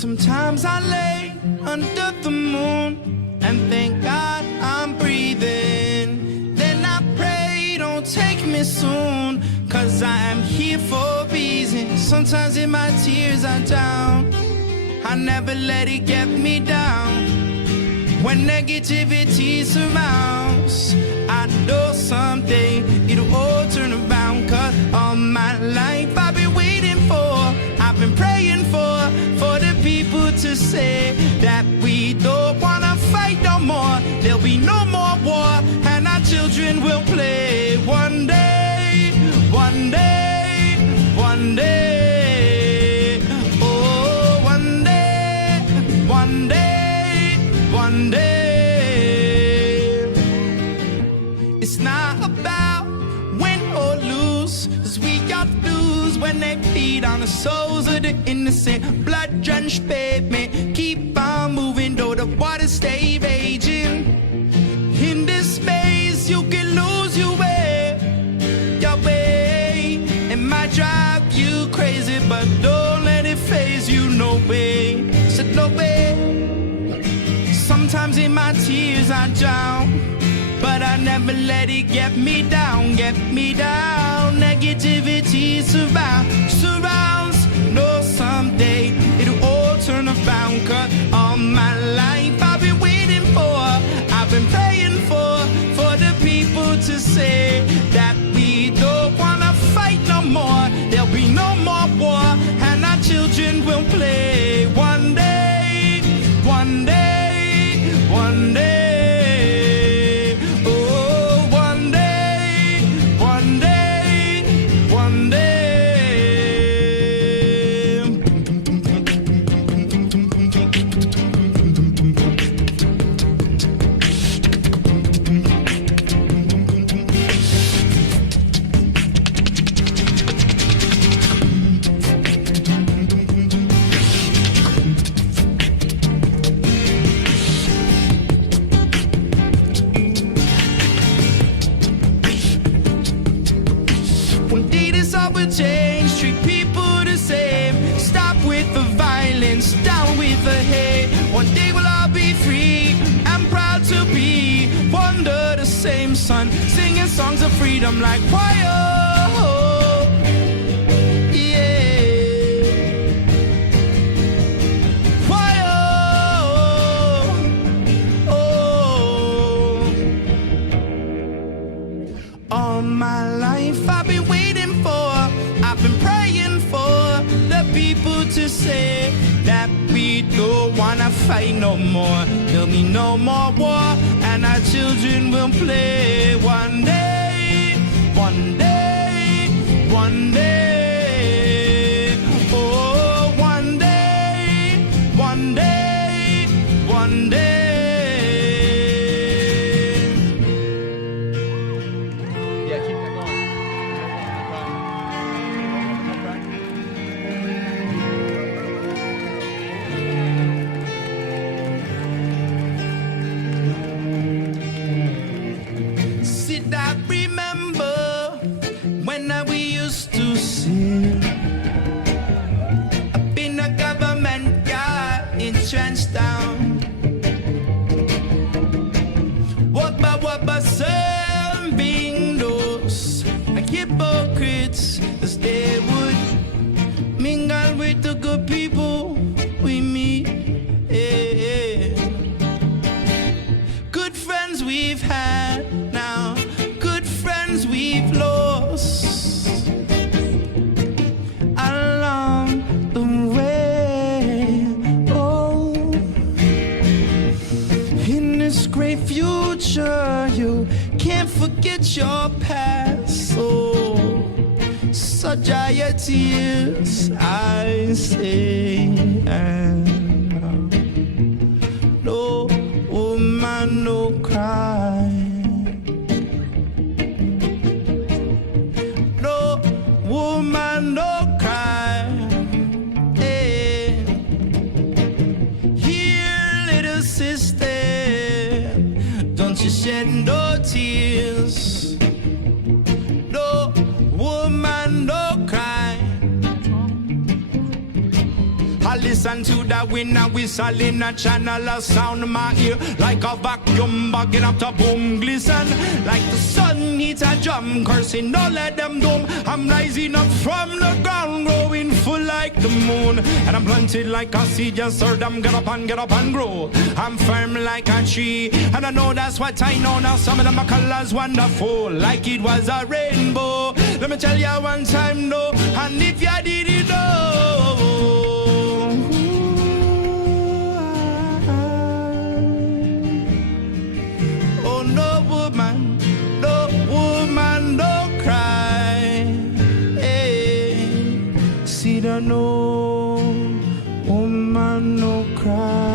Sometimes I lay under the moon and thank God I'm breathing. Then I pray, don't take me soon, 'cause I am here for a reason. Sometimes in my tears I drown, I never let it get me down. When negativity surrounds, I know someday it'll all turn around. 'Cause all my life I've been waiting for, I've been praying for the people to say that we don't wanna fight no more. There'll be no more war, and our children will play. One day, one day, one day. Oh, one day, one day, one day. It's not about win or lose, 'cause we got to lose when they feed on the souls of the innocent. Blood-drenched pavement, keep on moving though the water stay raging. In this space you can lose your way. It might drive you crazy, but don't let it faze you, no way. Said no way. Sometimes in my tears I drown, but I never let it get me down, get me down. Negativity surrounds, no someday it'll all turn around. 'Cause all my life I've been waiting for, I've been praying for the people to say that we don't wanna fight no more. There'll be no more war, and our children will play. One day, one day, one day. Oh, one day, one day, one day. One day this all will change, treat people the same. Stop with the violence, down with the hate. One day we'll all be free, I'm proud to be under the same sun, singing songs of freedom like choir. All my life I've been waiting for, I've been praying for the people to say that we don't wanna fight no more. There'll be no more war, and our children will play. One day, one day, one day. Oh, one day, one day, one day. I remember when we used to sing up in a government yard in Trenchtown. What serving those hypocrites as they would mingle with the good people we meet. Good friends we've had now, we've lost along the way. Oh, in this great future you can't forget your past. So dry your tears, I say, and no woman no cry. Woman, no cry. Hey. Here, little sister, don't you shed no tears. No woman, no cry. All this listen to the wind and whistle in a channel of sound in my ear. Like a vacuum bagging up to boom glisten. Like the sun hits a drum, cursing, don't let them doom. I'm rising up from the ground, growing full like the moon. And I'm planted like a seed, just sir, them get up and grow. I'm firm like a tree, and I know that's what I know now. Some of them are colors wonderful, like it was a rainbow. Let me tell you one time, no, and if you didn't know. Oh, no woman, don't cry. Hey, see the no woman, no cry.